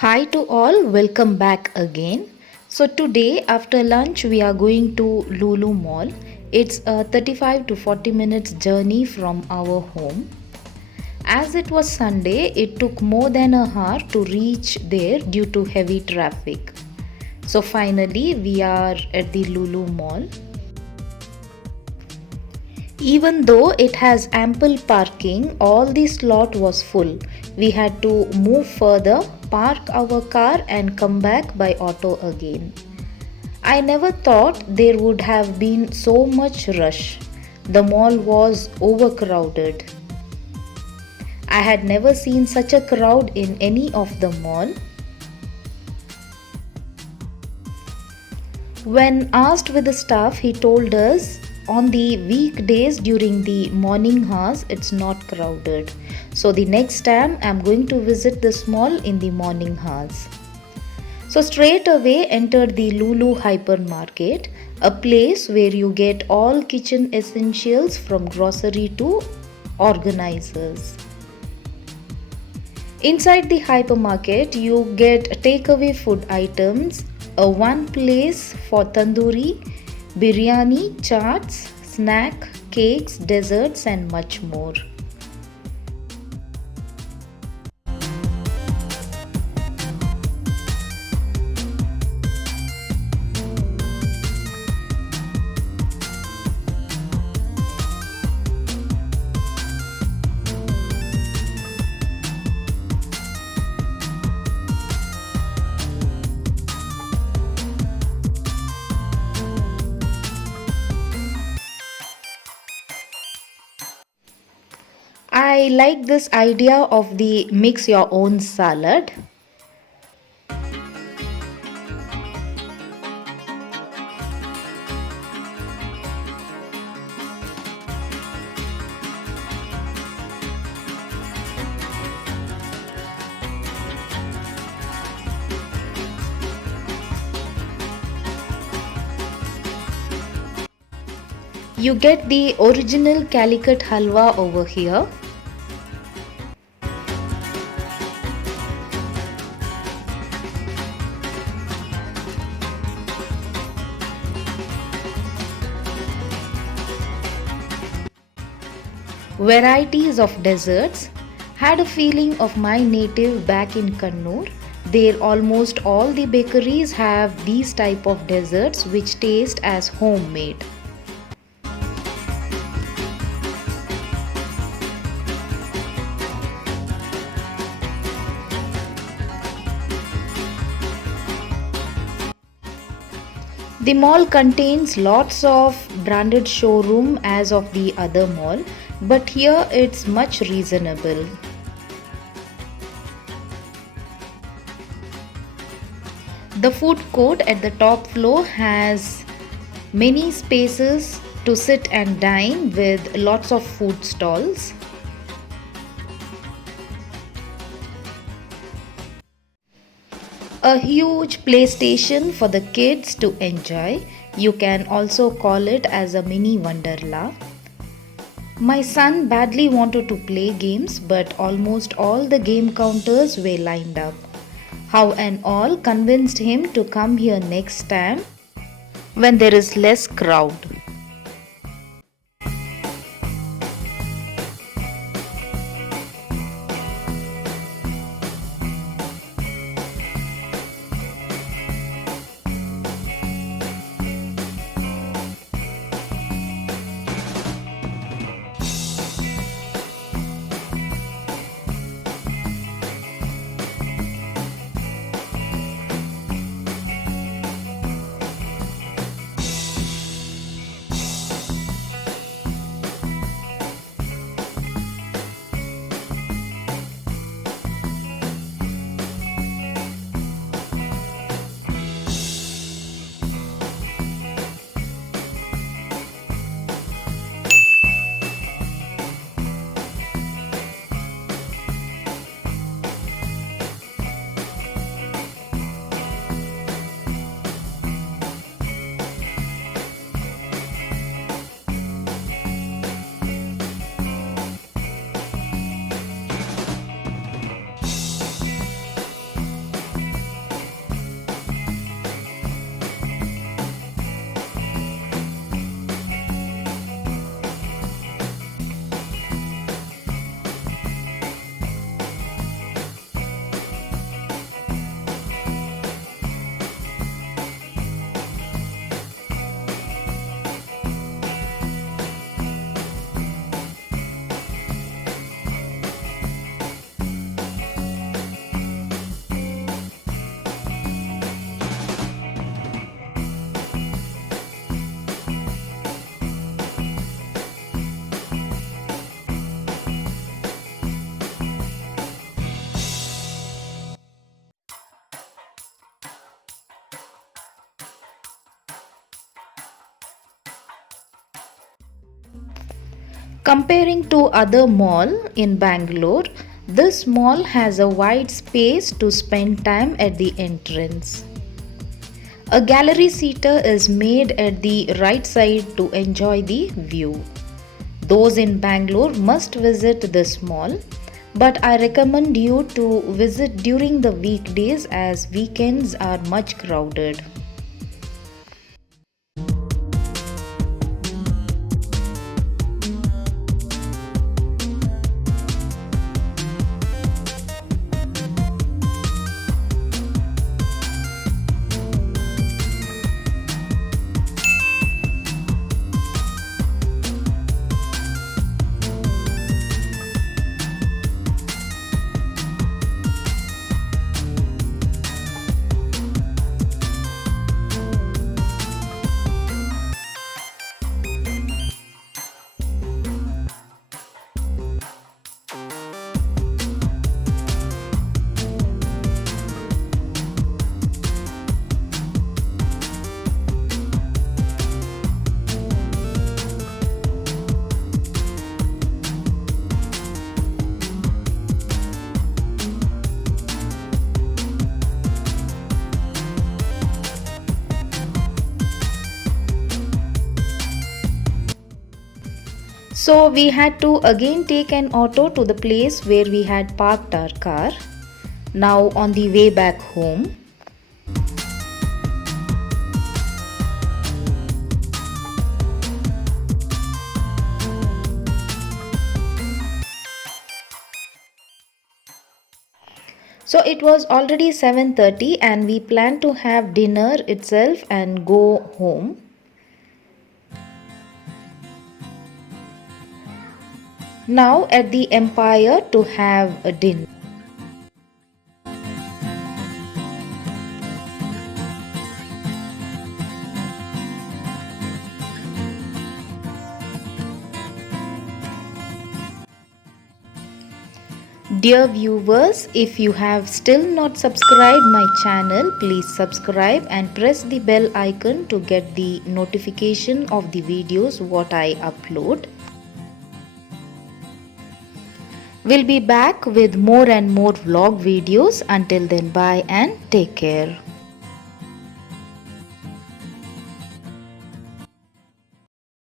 Hi to all, welcome back again. So today after lunch we are going to Lulu Mall. It's a 35 to 40 minutes journey from our home. As it was Sunday, it took more than a hour to reach there due to heavy traffic. So finally we are at the Lulu Mall. Even though it has ample parking, all the slot was full. We had to move further, park our car and come back by auto again. I never thought there would have been so much rush. The mall was overcrowded. I had never seen such a crowd in any of the mall. When asked with the staff, he told us on the weekdays during the morning hours it's not crowded. So the next time I'm going to visit this mall in the morning hours. So straight away entered the Lulu hypermarket, a place where you get all kitchen essentials from grocery to organizers. Inside the hypermarket, you get takeaway food items, a one place for tandoori, biryani, chaats, snack, cakes, desserts, and much more. I like this idea of the mix your own salad. You get the original Calicut halwa over here. Varieties of desserts. Had a feeling of my native back in Kannur. There almost all the bakeries have these type of desserts which taste as homemade. The mall contains lots of branded showroom as of the other mall, but here it's much reasonable. The food court at the top floor has many spaces to sit and dine with lots of food stalls. A huge PlayStation for the kids to enjoy. You can also call it as a mini Wonderla. My son badly wanted to play games, but almost all the game counters were lined up. How and all convinced him to come here next time when there is less crowd. Comparing to other mall in Bangalore, this mall has a wide space to spend time at the entrance. A gallery seater is made at the right side to enjoy the view. Those in Bangalore must visit this mall, but I recommend you to visit during the weekdays as weekends are much crowded. So we had to again take an auto to the place where we had parked our car. Now on the way back home. So it was already 7:30 and we planned to have dinner itself and go home. Now at the Empire to have a dinner. Dear viewers, if you have still not subscribed my channel, please subscribe and press the bell icon to get the notification of the videos what I upload. We'll be back with more and more vlog videos. Until then, bye and take care.